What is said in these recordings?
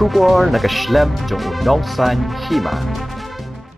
Shubor nakaslem jong unongsan hima.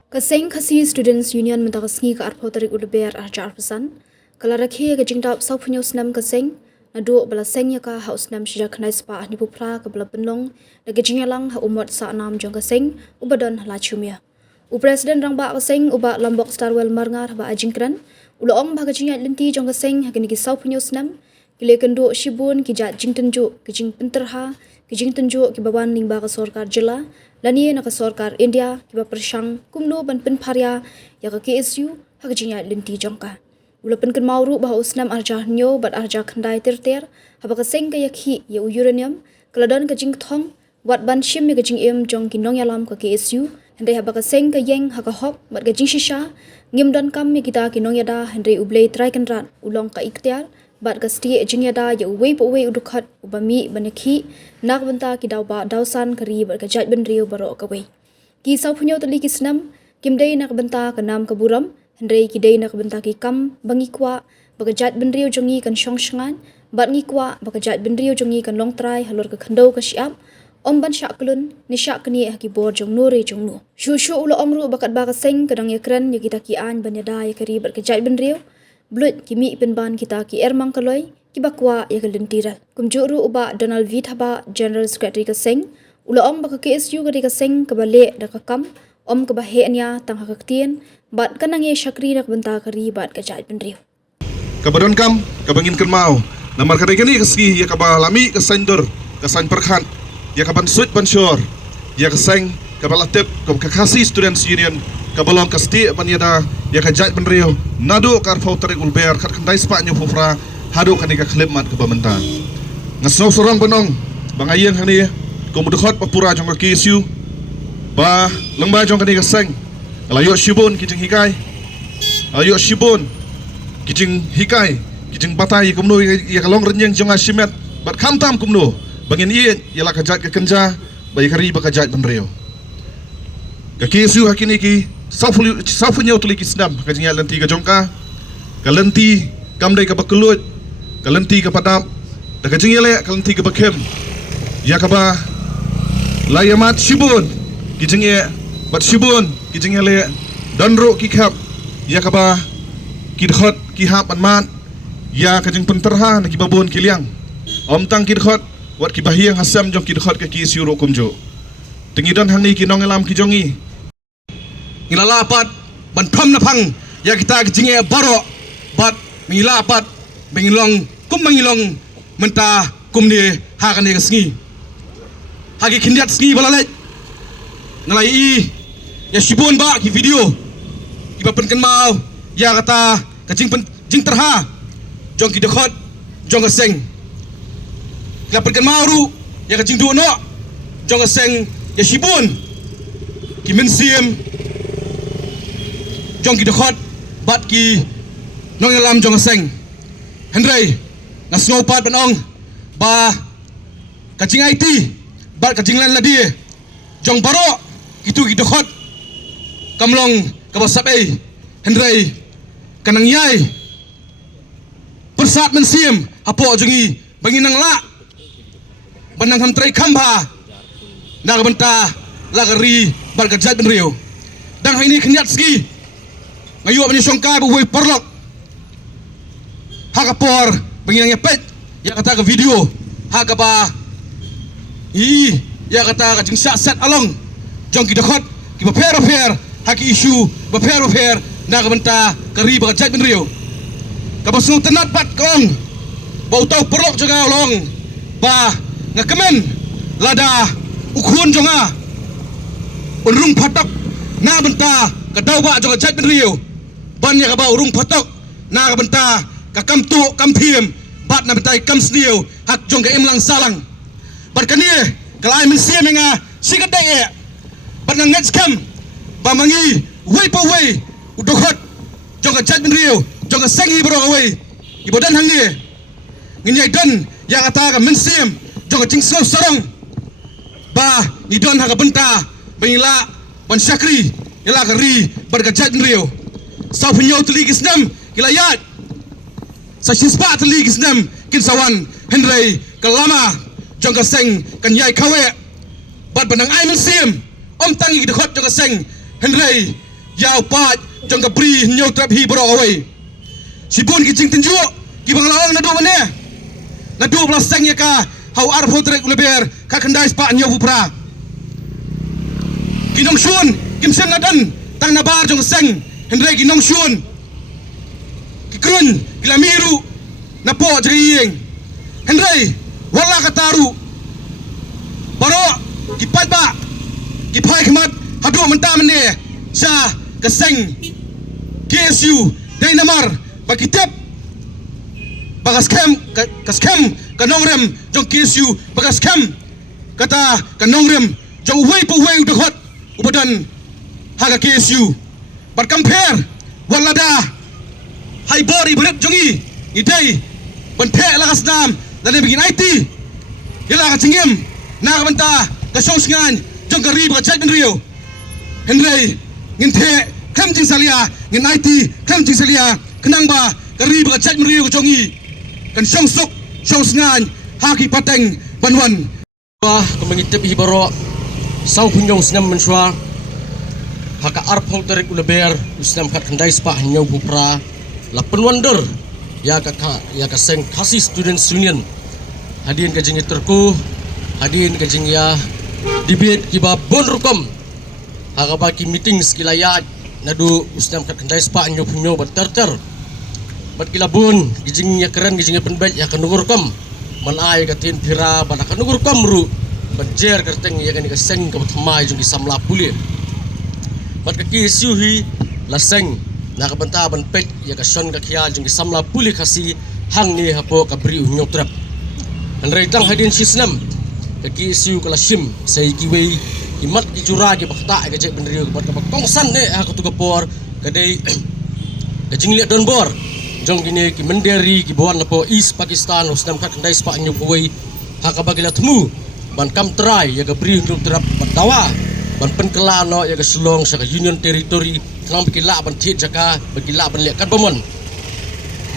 Kaseng Khasi Students Union mentakasngi ke arpo tarik udeber arja arpesan. Kalarakhi ke jingdap sau punyo senam kaseng. Nadu bala seng ya ka haus senam sejak kenai sepa ahni pupra ke bala penlong. Nage jingyalang ha umot sa enam jong kaseng ubadan lachumia. Presiden rangba kaseng uba lambok starwell marngar ba ajingkran. Uloong ba kajingat linti jong kaseng ha kini sau punyo senam. Kile kendo shibun ki jat jing tenju ki jing penterha ki jing tenju ki baban ning ba ka sorkar jela lani na ka sorkar India ki ba persyang kumno ban pen pharya ya ka KSU ha ka jinya linti jongka ula pen kan mauru ba usnam arja nyo bat arja khandai terter ha ba ka seng ka yakhi ya uranium kaladan ka jing thong wat ban shim ka jing em jong ki nong yalam ka KSU hendai ha ba ka seng ka yeng ha ka hok mat ka jing shisha ngim dan kam mi kita ki nong yada hendai ublei trai kan rat ulong ka ikhtiar bat kasti jinyada ya uwe po uwe udukhat ubami banekhi nak banta ki dawba dawsan kari bat ka jaj ben riu baro ka we ki sau phunyo tali ki snam kimdei nak banta ka nam ka buram hendrei ki dei nak banta ki kam bangi kwa ba ka jaj ben riu jongi kan shong shangan bat ngi kwa ba ka jaj ben riu jongi kan long trai halor ka khandau ka siap om ban shaklun ni shakni ha ki bor jong nore jong nu shu shu ulo omru bakat ba ka seng kadang yakran ya kita ki an banyada ya kari bat ka jaj ben riu Blut kimi penban kita ki ermang kaloi ki bakwa ya kalentira kumjuru uba Donald V thaba General Secretary ka seng ulaong baka KSU ka ka seng ka bale da ka kam om ka bahe nya tang hakaktian bat kanang ye shakri nak benta kari bat ka jait benriu kabadon kam kabangin kenmau namar kadai kani kaski ya kabalami ka sendor ka san perkhan ya kaban suit banshor ya ka seng kabalatep ka Khasi Students Union kabalong kasti manyada ya ka jait benriu nado kar tarik ulber kat kandai spa nyu fufra hadu kanika khlemat ke bamenta ngasno sorong benong bangayeng hani komudkhot papura jong ka KSU ba lengba jong kanika seng alayo shibun kijing hikai ayo shibun kijing hikai kijing batai kumno ya kalong renyeng jong asimet bat kamtam kumno bangin iet ya la ka jait ka kenja bai kari ba ka jait benriu ka KSU hakini ki safunya utuli kisnam kajinya lenti ka jongka kalenti kamdai ka bakelut kalenti ka padap da kajinya le kalenti ka bakem ya ka ba layamat shibun kijinya bat shibun kijinya le danro ki khap ya ka ba kidkhot ki hap anmat ya kajing penterha na ki babon kiliang om tang kidkhot wat ki bahiang hasam jong kidkhot ka ki siuro kumjo tengidan hangi ki nongelam ki jongi ngilala apat ban pam na pang ya kita jinge baro bat ngila apat bengilong kum mangilong menta kum ni ha kan ni sngi hagi kindiat sngi balale ngalai i ya shibun ba ki video ki bapen kan mau ya kata kajing pen jing terha jong ki dekhot jong seng lapen kan mau ru ya kajing du no jong seng ya shibun ki men siem jong ki dekhot bat ki nong yalam jong seng hendrei nasngo pat banong ba kajing IT bat kajing lan ladi jong baro itu ki dekhot kamlong kabasap hendrei kanang yai persat mensiem apo jongi banginang la banang hamtrei khamba na benta lagari bar kajat benriu dang ini keniat ski ngayu punya songkai buai perlok hakapor benginangnya pet ya kata ke video hakapa ya kata kajing set along jong ki dekhot ki baper haki isu baper na benta kari bakajat benriu kabasung tenat pat kong bau tau perlok jonga long ba ngakemen lada ukhun jonga unrung phatok na benta kadau ba jonga jat benriu ban ya ka urung phatok na ka benta ka kam tu kam thiem bat na bentai kam sniu hak jong ka em lang salang bat kanie kalai men sia menga sikadai bat na ngets kam ba mangi wei po wei udokhot jong ka jat ben riu jong ka sengi bro wei ibodan hangi nginyai don ya kata ka men siem jong ka jing sorong ba ni don hak benta bengila ban syakri ila ka ri bat ka jat ben riu sa punyo tuli kisnam kilayat sa shispa tuli kisnam kinsawan hendrei kalama jong ka seng kan yai kawe bat benang ai men sim om tangi de khot jong ka seng henrei yau pat jong ka bri nyau trap hi bro away sibun ki jing tinju ki bang laong na do mane na do bla seng ya ka hau ar photrek uleber ka kandai spa nyau pupra kinong shun kim sen nadan tang na bar jong seng henrei kinong shun ki krun kilamiru na po jring henrei wala kataru baro ki patba ki phai khmat hadu manta mane sa kaseng KSU Dynamar bakitep bagaskem kaskem kanongrem jong KSU bagaskem kata kanongrem jong wei pu wei udkhot ubadan haga KSU but compare walada hai bori berat jongi idai ban phe lagas nam dan begin IT yala ka cingem na ka banta ka shows ngan jong ka riba chat ben rio henrei ngin the kham jing salia ngin IT kham jing salia kenang ba ka riba chat ben rio jongi kan show sok shows ngan haki pateng banwan Wah, kemengitip hibaro sau punyong senam mensua haka arpong terik uleber usnam kat kendai spa nyau pupra la penwander ya ka seng kasih Students Union hadin ka jing terku hadin ka jing ya debate kiba bon rukom haka baki meeting skilaya nadu usnam kat kendai spa nyau punyong berterter bat kilabun gijing ya keren gijing ya penbet ya kanungur kom man ai ka tin pira bana kanungur kom ru bajer kerteng ya kan ka seng ka thamai jung ki samla puli bat ka KSU hi la seng na ka banta ban pek ya ka son ka khia jung ki samla puli khasi hang ni hapo ka bri nyok trap an rei tang hadin sisnam ka KSU ka la sim sei ki wei imat ki jura ki bakta ka je ben riu bat ka kongsan ne ha ka tu ka por ka dei ka jing le don bor jong gini ki menderi ki bawan lapo East Pakistan usnam kat kendai spa nyok wei ha ka bagila thmu ban kam trai ya ga bri nyok trap batawa ban penkela no ya ga selong sa Union Territory tang bikila ban thit jaka bikila ban le kat bomon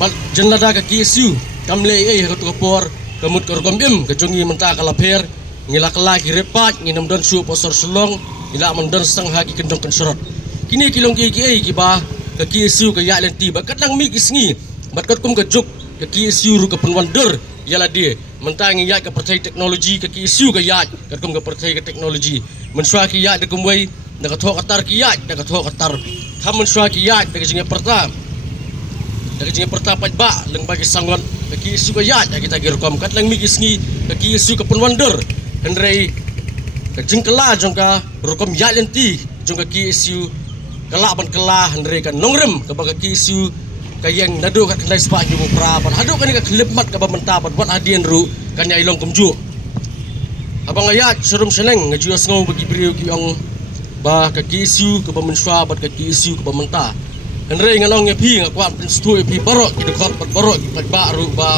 ban jenlada ka KSU kam le ha ka tu ka por kamut ka gom im ka jongi menta ka lapher ngila kala ki repat nginam don su posor selong ngila man don sang ha ki kendong kan sorot kini kilong ki ba ka KSU ka ya lenti ba kat lang mi kisngi bat kat kum ka juk ka KSU ru ka penwander yala dia mentang ya ka percaya teknologi ka KSU ka ya kat kum ka percaya ka teknologi mensua ki ya de kum wei da ka thok atar ki ya da ka thok atar kham mensua ki ya da ka jinga perta pat ba leng bagi sangon ka KSU ka ya kita girkom kat lang mi kisngi ka KSU ka penwander henrei ka jingkala jong ka rukom ya lenti jong ka KSU kala ban kala henrei ka nongrem ka baga KSU kayang nado kat kendai spa ju pra ban hado kan ka klip mat ka bamenta ban wat adien ru kan ya ilong kumju abang ayat serum seneng ngaju asngau bagi beriu ki ong ba ka KSU ka bamenswa bat ka KSU ka bamenta henrei ngalong ngepi ngakwat prinstu epi barok ki dekot bat barok bat baru ba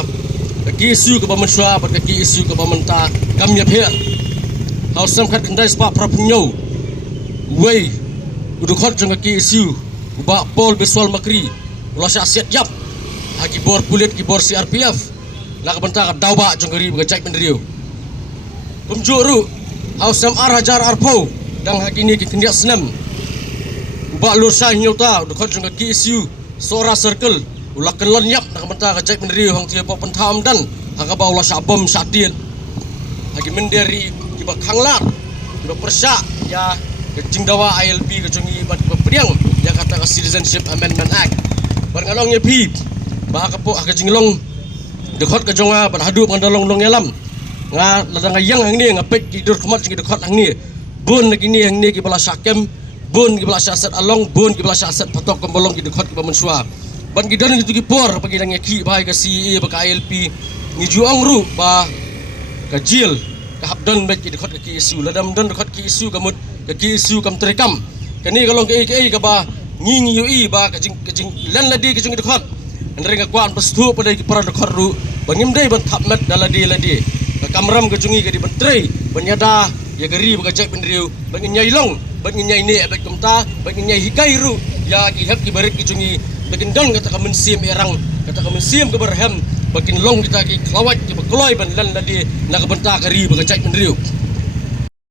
ka KSU ka bamenswa bat ka KSU ka bamenta kam ya pher hausam kat kendai spa pra punyau wei udukot jong ka KSU ba Paul Beswal Makri ulah siat yap haki bor pulit ki bor CRPF la ka banta ka dawba jong gari ba jai pendriu kumjuru hausam arajar arpo dang haki ni ki kendia senam ba lur sa nyota udukot jong ka KSU sora circle ulah kelon yap la ka banta ka jai pendriu hang tia pop pentam dan haka ba ulah sabom satin haki menderi ki ba khanglar ki ba persa ya jing dawa ILP ke jongi bat priang ya kata ka Citizenship Amendment Act barngalong ye pi ba ka po ka jinglong dekot ka jonga ban hadu pandalong long yalam nga ladang yang hang ni ngapet ki dur khamat ki dekot hang ni bun kini hang ni ki bala sakem bun ki bala syasat along bun ki bala syasat patok kombolong ki dekot ki bamensua ban gidan gitu ki por pagi dang ki bai ka CE ba ka ILP ni juang ru ba ka jil ka habdan bet ki dekot ki KSU ladam don dekot KSU kamut ka KSU kam terekam kani kalong ke ka ba ngingi UI ba ka jing lan ladi ka jing dekot andrenga kwan pastu pada ki para dekot ru bangim dai ban thapmet daladi ladi ka kamram ka jungi ka di bantrei banyada ya gari ba ka jai pendriu bangin nyai long bangin nyai ne ba kumta bangin nyai hikai ru ya ki hab ki barit ki jungi bangin dong kata ka mensim erang kata ka mensim ka berhem bangin long kita ki klawat ki ba kloi ban lan ladi na ka banta gari ba ka jai pendriu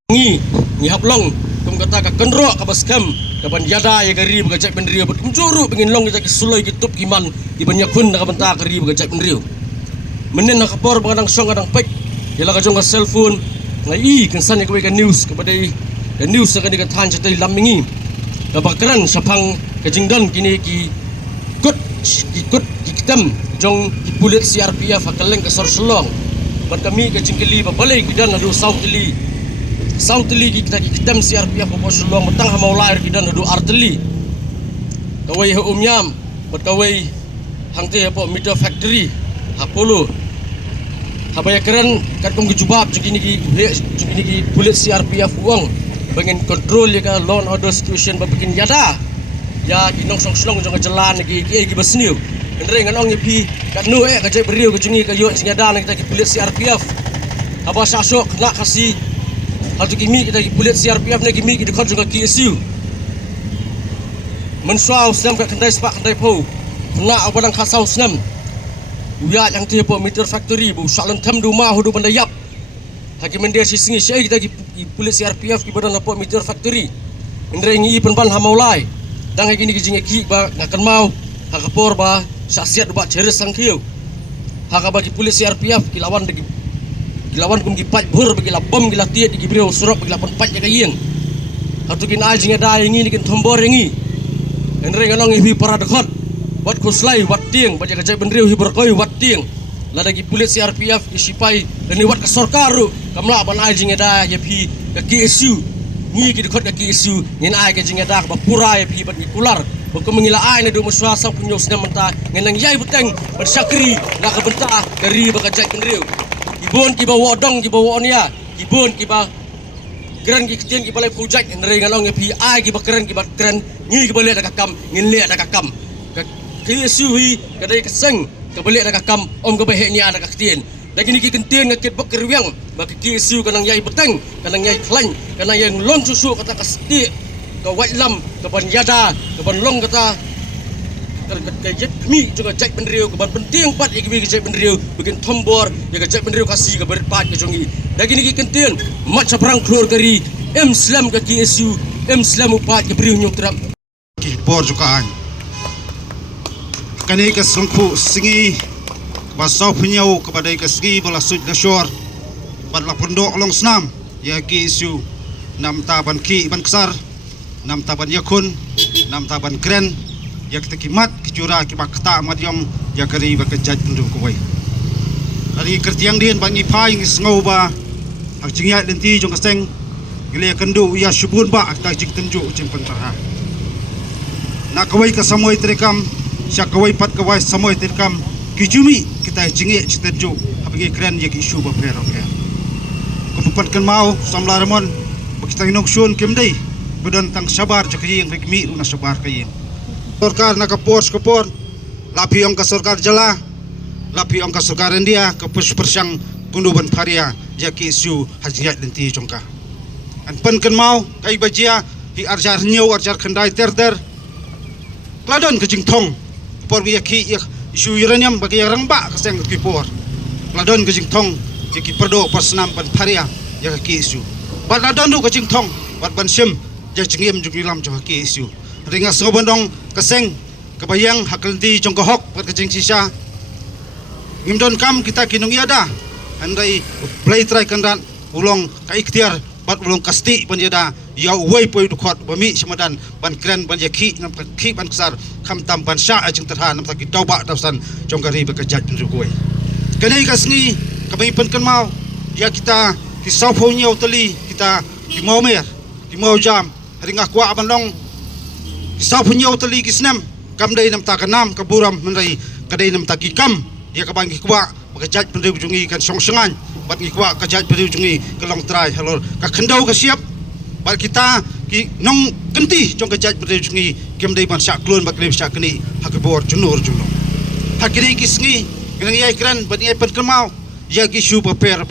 ngi hablong kum kata ka kenro ka baskam ka ban yada ya gari bagajak benrio bet kumjuru pengin long kita kisuloi kitup kiman di banyakun ka benta gari bagajak benrio menen nak kapor bangang song kadang pek yala ka jong ka cellphone ngai kan san ka news kepada ka news ka di ka than chatai lamingi ka bakran sapang ka jingdan kini ki kut kitam jong ki pulit CRPF akaleng ka sorsolong ban kami ka jingkeli babalai kidan adu South Li kita kitam CRPF po sulong matang hamaulair kita nadu arteli kawai ha umyam bat kawai hangte po meter factory hapolo habaya keren kat kong gijubab jugini ki pulit CRPF uang bangin control ya ka law and order situation babikin yada ya kinong song slong jong jalan ki basniuendre nganong ngi kat nu ka jai beriu ka jungi ka yo singada kita ki pulit CRPF haba sasok nak kasih Hal kimi kita pulit CRPF na kimi kita juga KSU. Mensuau senam kat kendai sepak kendai po. Nak abang kasau senam. Uya yang tiap meter factory bu salam tam rumah hudu bandayap. Hakim mendia singi saya kita pulit CRPF ki badan apa meter factory. Indra ngi penban hamaulai. Dan gini kijing ki ba ngakan mau hakapor ba saksiat ba ceres sang kieu. Hakaba ki pulit CRPF ki lawan kum gipat bur bagi labom gila tiat di gibreu surop bagi lapon pat jaga yeng hatu kin ai jinga dai ngi kin thombor ngiendre nganong hi para dekhot wat kuslai wat tieng baja gajai benreu hi berkoi wat tieng lada gi pulit CRPF isipai dan wat ka sorkaru kamla ban ai jinga dai ya phi ka KSU ngi ki dekhot ka KSU ngin ai ka jinga dak ba pura ya phi bat gi kular Bako mengila ai na do maswasa punyo sna menta ngenang yai beteng bersakri na ka benta dari bakajai benreu Kibun kiba wodong kiba wonia kibun kiba keren kitian kiba lai pujak nere ngalong ngepi ai kiba keren ngi kiba le da kam ngin le da kam KSU kadai keseng kiba le da kam om kiba he ni ada kitian lagi ni kitian ngakit bak kerwiang bak KSU kanang yai beteng kanang yai klan kanang yang lon susu kata kasti ka wailam ka ban yada ka ban long kata kajat mi juga jai benriu ke ban penting pat ya gibi jai benriu bikin tombor ya jai benriu kasih ke berpat ke jongi lagi ni kentian mat sabrang keluar dari Islam ke KSU Islam upat ke beriu nyuk terap ki bor juga an kani ke sungku singi basau penyau kepada ke singi bola sud nasyor pada pondok long senam ya KSU nam taban ki ban kesar nam taban yakun nam taban keren ya kita kimat kicura kimak kata madiam ya kari bakajat penduk kuai dari kertiang dian bangi pai ngau ba hak jingyat lenti jong kaseng gile kendu ya subun ba akta jing tenju cimpeng tarha nak kawai ka samoi terekam syak kawai pat kawai samoi terekam kijumi kita jingi tenju habigi keren ya ki isu ba pero kemupan kan mau samla ramon bakita inok sun kemdei bedan tang sabar jakyi yang rekmi una sabar kayeng Sorkar nak kapor lapi ong ka sorkar jala lapi ong ka sorkar India ke persyang kunduban paria ja KSU hajiat denti jongka an pen kan mau kai bajia hi arjar nyau arjar khandai terder ladon ke jingthong por bi ki isu uranium bagi orang ba ka seng ki por ladon ke jingthong ki perdo persnam ban paria ja KSU bat ladon du ke jingthong bat ban sim ja jingim jugilam ja KSU ringa sobondong keseng kebayang hakelenti jong kohok kat kecing sisa ngimdon kam kita kinung iada andai play try kandan ulong ka ikhtiar bat ulong kasti panjada yau wei poi dukot bami semadan ban kren ban yaki nam ki ban kesar kam tam ban sya ajeng terhan nam taki tauba tausan jong kari bekejat rugoi kanai kasngi kabai pen kan mau ya kita di sauponya utali kita di mau mer di mau jam ringa kwa abandong Sa punya utali kisnam kam dai nam ta kanam kaburam menrai kadai nam ta ki kam dia ka bangi kwa bakajat pendeu jungi kan songsengan bat ngi kwa kajat pendeu jungi kelong trai halor ka khendau ka siap bat kita ki nong kenti jong kajat pendeu jungi kem dai ban sak klon baklem sak keni hakbor junur juno hakiri kisngi ngi yai kran bat ngi pen kemau ya ki shu per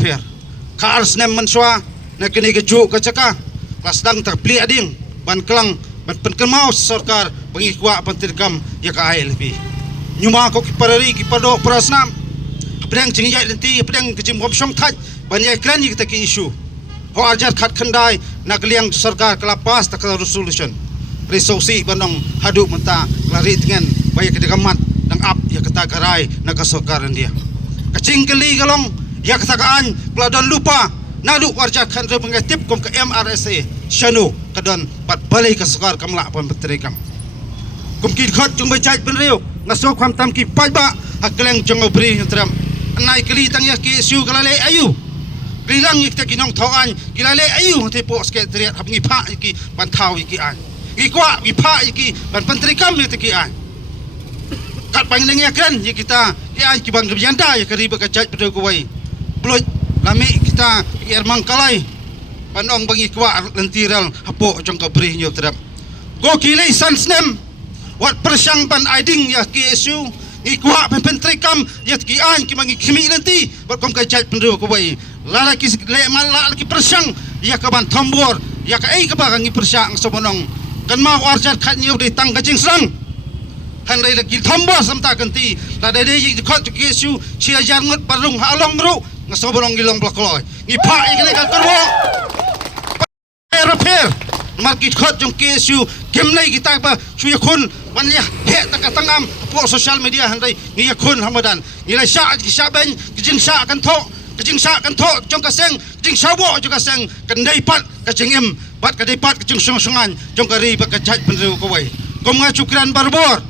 ka ars nem manswa na keni ka ju ka caka kelas dang tak pli ading ban kelang ban penkemau sorkar bangi kwa pentirkam ya ka ALP nyuma ko ki parari ki pado prasnam pedang jingjai lenti pedang kejim komsong thaj ban ya kran kita ki isu ho ajar khat khandai nak liang sarkar kelapas tak resolution resolusi banong hadu menta lari dengan baya kedekamat nang ap ya kata garai nak sarkaran dia kacing keli galong ya katakaan peladon lupa nadu warja khan re pengatip kom ke MRSA shanu kadon pat balai ke sarkar kamla pon betrikam kum ki khat jung bajai penriu ngaso kham tam ki paiba hakleng jong obri tram nai keli tang ya ki su kalale ayu rilang ik tak inong thongan kilale ayu te po sekretariat hab ngi pha ki ban thau ki an ngi kwa ngi pha ki ban pentrikam te ki an kat bang lengia kan ya kita ya ki bang kebianda ya kari bakajat pada kuwai bloj lami kita ir mangkalai panong bangi kwa lentiral hapo jong ka bri nyo tram go kilai sansnem wat persang ban aiding ya KSU ikwa pentrikam ya ki an ki mangi kimi nanti berkom kajat pada kuwai lalaki le malaki persang ya ka ban tambor ya ka ai ka ba ngi persang somonong kan ma warjat khat nyu de tang ka jing sang han dai lagi tambor samta kanti la dai dai ji khat ki su chia jar ngot parung halong ru ngasomonong gilong blokloi ngi pha i ka kerwo repair markit khat jong KSU kem lai kita ba su ya khun ban ya he ta ka tangam po social media han dai ngi ya khun hamadan ngi la sha ben jing sha kan tho kajing sa kan tho jong ka seng jing sa bo jong ka seng kan dai pat ka jingim bat ka dai pat ka jing sungan jong ka ri ba ka jaj penru ko wai kom nga cukran barbor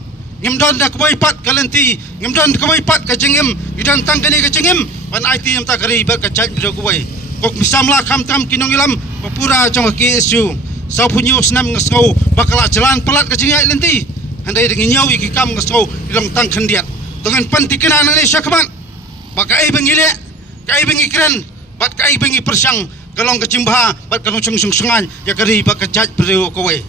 ngim don da ko wai pat ka lenti ngim don ko wai pat ka jingim idan tang ka ni ka jingim ban IT yam ta ka ri ba ka jaj penru ko wai kok misamla kham tam kinong ilam papura jong ka KSU sa punyo snam ngasau bakala jalan pelat ka jingai lenti handai ding nyau iki kam ngasau ilang tang khandiat dengan pentikana ne syakman baka ai bengile kai bengi kren bat kai bengi persang galong kecimbah bat kanong sungan ya kari ba kajat pereu ko we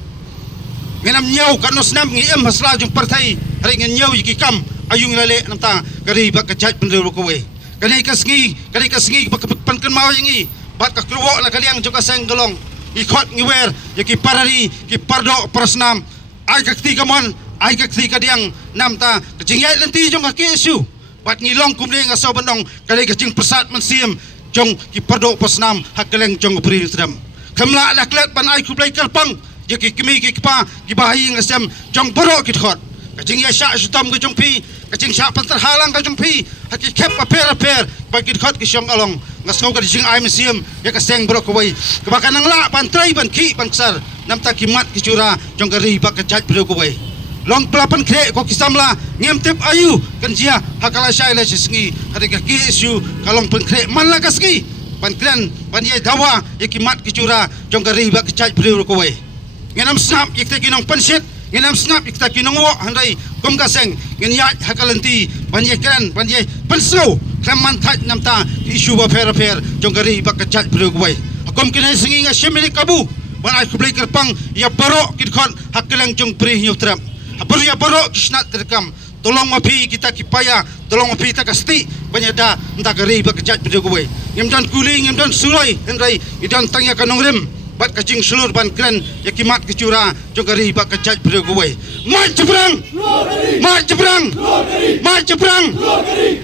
ngenam nyau kanu snam ngi em hasla jung partai hari ngen nyau yiki kam ayung lale namta kari ba kajat pereu ko we kanai kasngi pan kan mau yangi bat ka kruwo na kaliang jung kaseng galong ikot ngi wer yiki parari ki pardo prasnam ai kakti kamon ai kakti kadiang namta kejingai lenti jung ka KSU bat ngilong kumle ngaso bandong kali kacing persat mensim jong ki pardo pasnam hakeleng jong beri sedam kamla laklet pan ai kublai kerpang je ki kimi ki pa ki bahi ngasam jong boro ki thot kacing ya sha sutam ke jong pi kacing sha pantar halang ke jong pi haki kep aper ba ki thot ki syong along ngaso ka jing ai mensim ya ka seng boro ko wai kebakan nang la pan trai ban ki ban sar nam ta ki mat ki cura jong kari ba ka jaj bero ko wai long pelapan kre ko kisamla ngem tip ayu kan jia hakala syai la singi hari ka KSU kalong pen kre man la kaski pan klan pan ye dawa ikimat kicura jong kari ba kicaj bru ko we ngenam snap ikta kinong pensit ngenam snap ikta kinong wo handai kom kaseng ngen ya hakalanti pan ye kran pan ye penso klaman thaj namta isu ba fer jong kari ba kicaj bru ko we kom kinai singi nga shimili kabu ban ai kublai kerpang ya baro kidkhon hakalang jong pri nyutram Abarya baro kisnat terkam tolong mapi kita kipaya tolong mapi kita kasti banyada entah kari bakajat pada gue ngem dan kuli ngem dan sulai hendai idan tangya kanong rem bat kacing sulur ban kran yakimat kecura jogari bakajat pada gue mat jebrang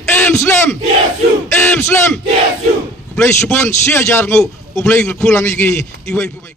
em slam play subon sia jar ngu ublay kulang iki iwai